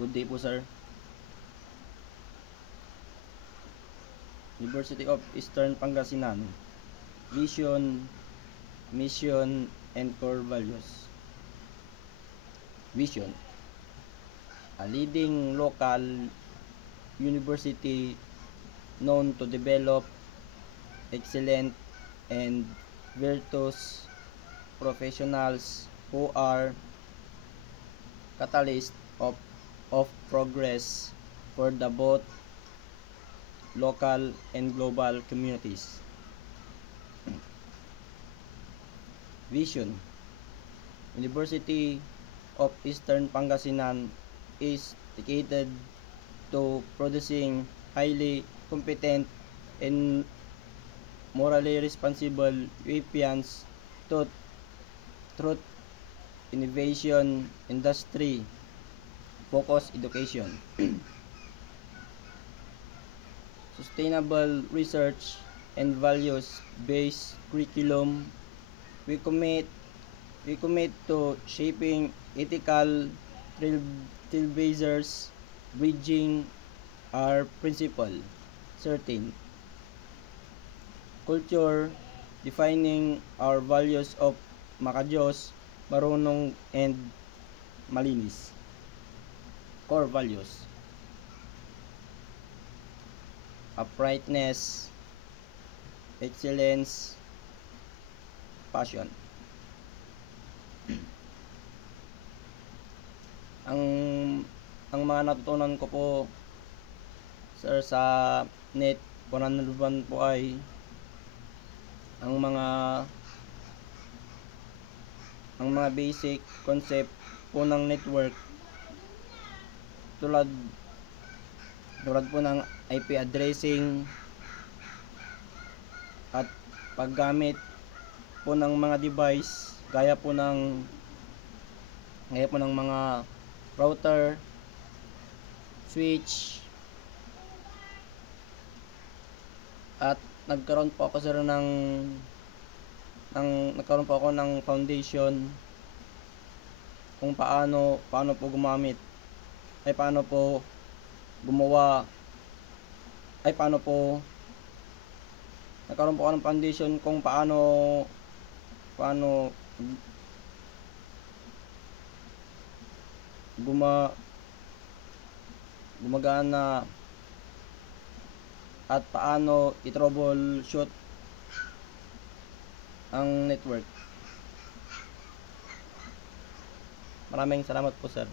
Good day po, sir. University of Eastern Pangasinan. Vision, mission, and core values. Vision. A leading local university known to develop excellent and virtuous professionals who are catalysts of progress for the both local and global communities. Vision. University of Eastern Pangasinan is dedicated to producing highly competent and morally responsible Europeans to truth, innovation, industry, focused education, sustainable research, and values-based curriculum. We commit to shaping ethical trailblazers, bridging our principle, certain culture, defining our values of makajos, marunong, and malinis. Core values: uprightness, excellence, passion. ang ang mga natutunan ko po, sir, sa net 101 po ay ang mga basic concept po ng network, tulad po ng IP addressing at paggamit po ng mga device gaya po ng mga router, switch, at nagkaroon po ako, sir, nagkaroon po ako ng foundation kung paano po gumamit, paano po gumawa, nagkaroon po ako ng foundation kung paano gumagana at paano i-troubleshoot ang network. Maraming salamat po, sir.